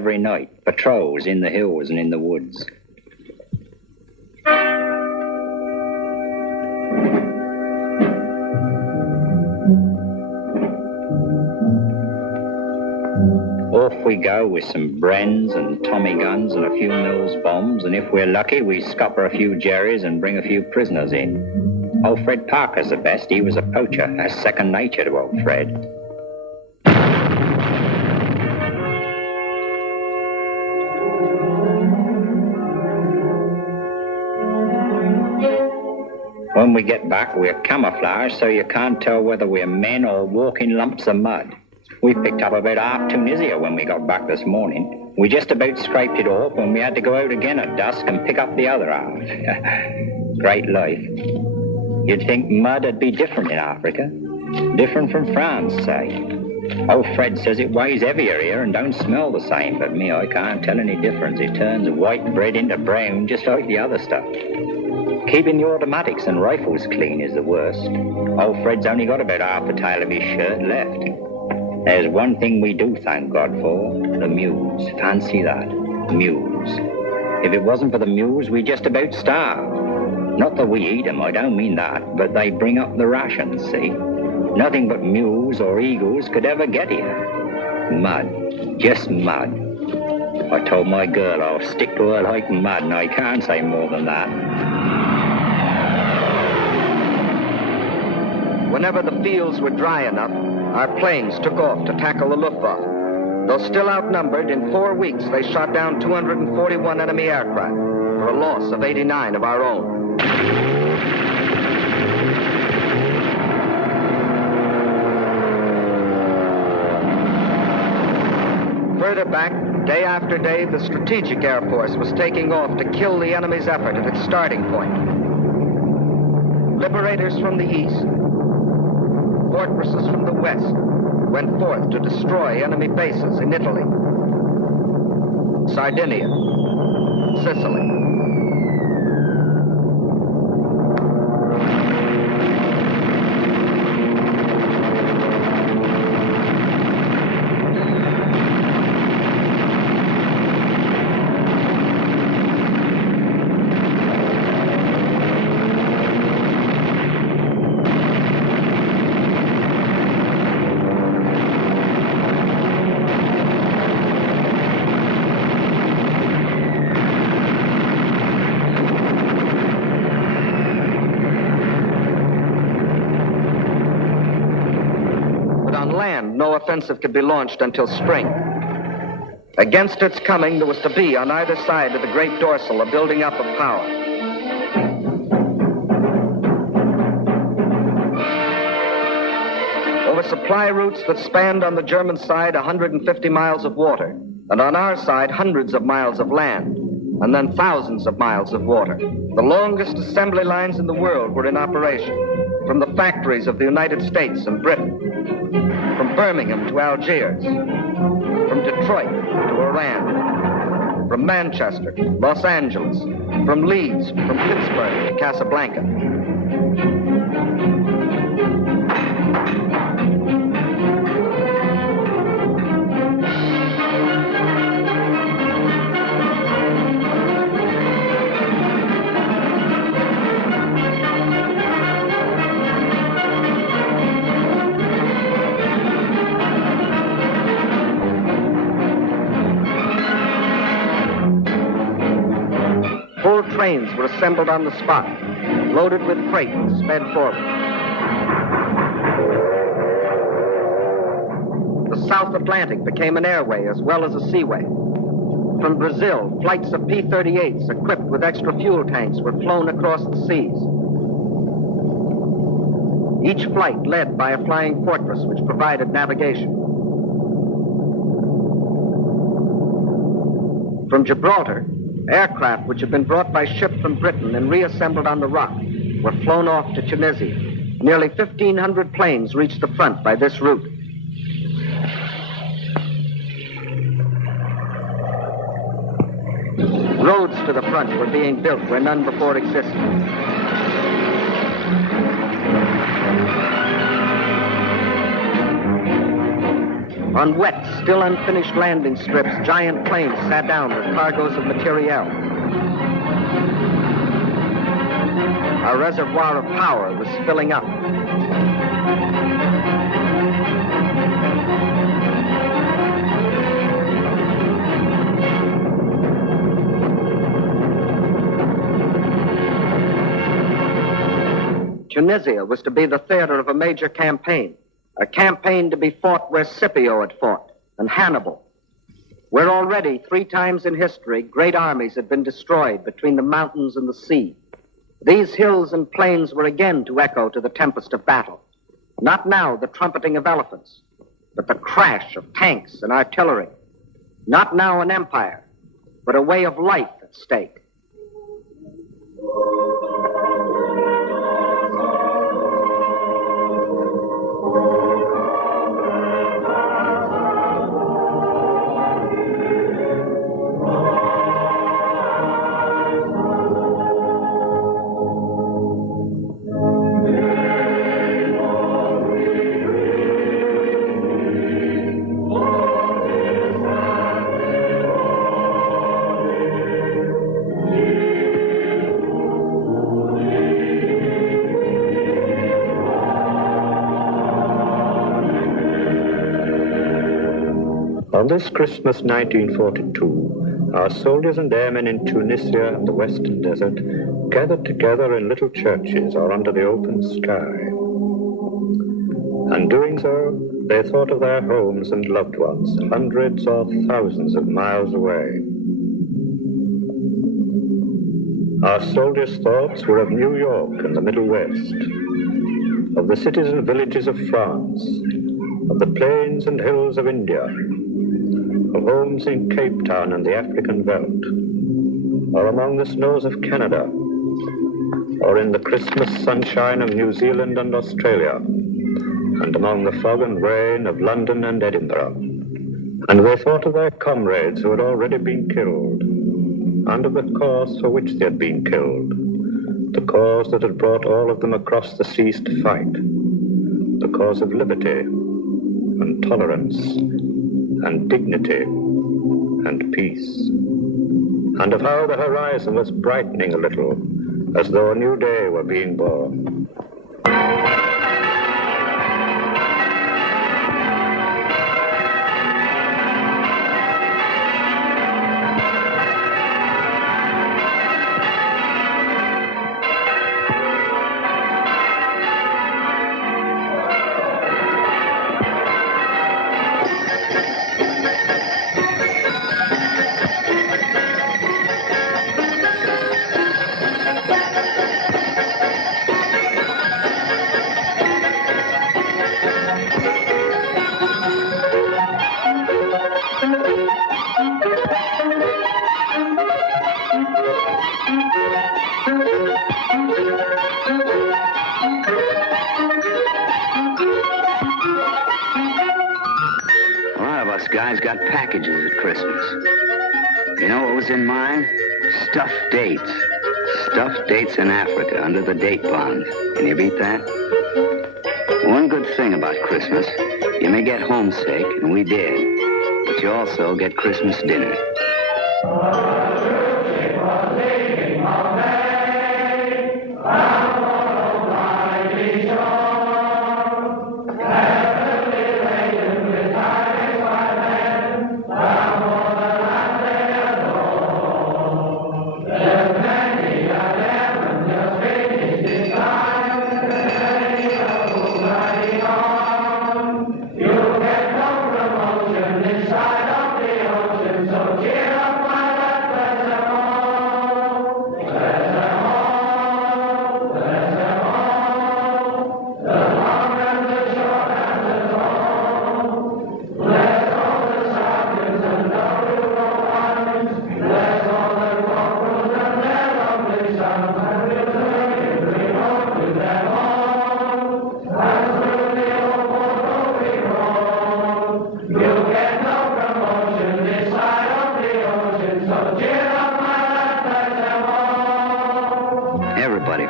every night, patrols in the hills and in the woods. Off we go with some Brens and Tommy guns and a few Mills bombs, and if we're lucky, we scupper a few Jerrys and bring a few prisoners in. Old Fred Parker's the best. He was a poacher. That's second nature to old Fred. When we get back, we're camouflaged so you can't tell whether we're men or walking lumps of mud. We picked up about half Tunisia when we got back this morning. We just about scraped it off when we had to go out again at dusk and pick up the other half. Great life. You'd think mud would be different in Africa. Different from France, say. Old Fred says it weighs heavier here and don't smell the same, but me, I can't tell any difference. It turns white bread into brown just like the other stuff. Keeping the automatics and rifles clean is the worst. Old Fred's only got about half the tail of his shirt left. There's one thing we do thank God for, the mules. Fancy that, mules. If it wasn't for the mules, we'd just about starve. Not that we eat them, I don't mean that, but they bring up the rations, see? Nothing but mules or eagles could ever get here. Mud, just mud. I told my girl I'll stick to her like mud, and I can't say more than that. Whenever the fields were dry enough, our planes took off to tackle the Luftwaffe. Though still outnumbered, in 4 weeks they shot down 241 enemy aircraft, for a loss of 89 of our own. Further back, day after day, the Strategic Air Force was taking off to kill the enemy's effort at its starting point. Liberators from the east, fortresses from the west, went forth to destroy enemy bases in Italy, Sardinia, Sicily. No offensive could be launched until spring. Against its coming, there was to be, on either side of the great dorsal, a building up of power. Over supply routes that spanned on the German side 150 miles of water, and on our side hundreds of miles of land, and then thousands of miles of water. The longest assembly lines in the world were in operation, from the factories of the United States and Britain, from Birmingham to Algiers, from Detroit to Oran, from Manchester, Los Angeles, from Leeds, from Pittsburgh to Casablanca. Trains were assembled on the spot, loaded with freight and sped forward. The South Atlantic became an airway as well as a seaway. From Brazil, flights of P-38s equipped with extra fuel tanks were flown across the seas. Each flight led by a flying fortress which provided navigation. From Gibraltar, aircraft which had been brought by ship from Britain and reassembled on the Rock were flown off to Tunisia. Nearly 1,500 planes reached the front by this route. Roads to the front were being built where none before existed. On wet, still unfinished landing strips, giant planes sat down with cargoes of materiel. Our reservoir of power was filling up. Tunisia was to be the theater of a major campaign, a campaign to be fought where Scipio had fought, and Hannibal, where already 3 times in history great armies had been destroyed between the mountains and the sea. These hills and plains were again to echo to the tempest of battle. Not now the trumpeting of elephants, but the crash of tanks and artillery. Not now an empire, but a way of life at stake. On this Christmas 1942, our soldiers and airmen in Tunisia and the Western Desert gathered together in little churches or under the open sky. And doing so, they thought of their homes and loved ones, hundreds or thousands of miles away. Our soldiers' thoughts were of New York and the Middle West, of the cities and villages of France, of the plains and hills of India, of homes in Cape Town and the African veldt, or among the snows of Canada, or in the Christmas sunshine of New Zealand and Australia, and among the fog and rain of London and Edinburgh. And they thought of their comrades who had already been killed, and of the cause for which they had been killed, the cause that had brought all of them across the seas to fight, the cause of liberty and tolerance and dignity and peace, and of how the horizon was brightening a little, as though a new day were being born. Guys got packages at Christmas. You know what was in mine? Stuffed dates. Stuffed dates in Africa under the date palms. Can you beat that? One good thing about Christmas, you may get homesick, and we did, but you also get Christmas dinner.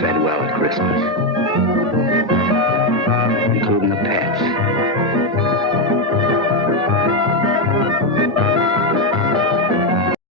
Fed well at Christmas, including the pets.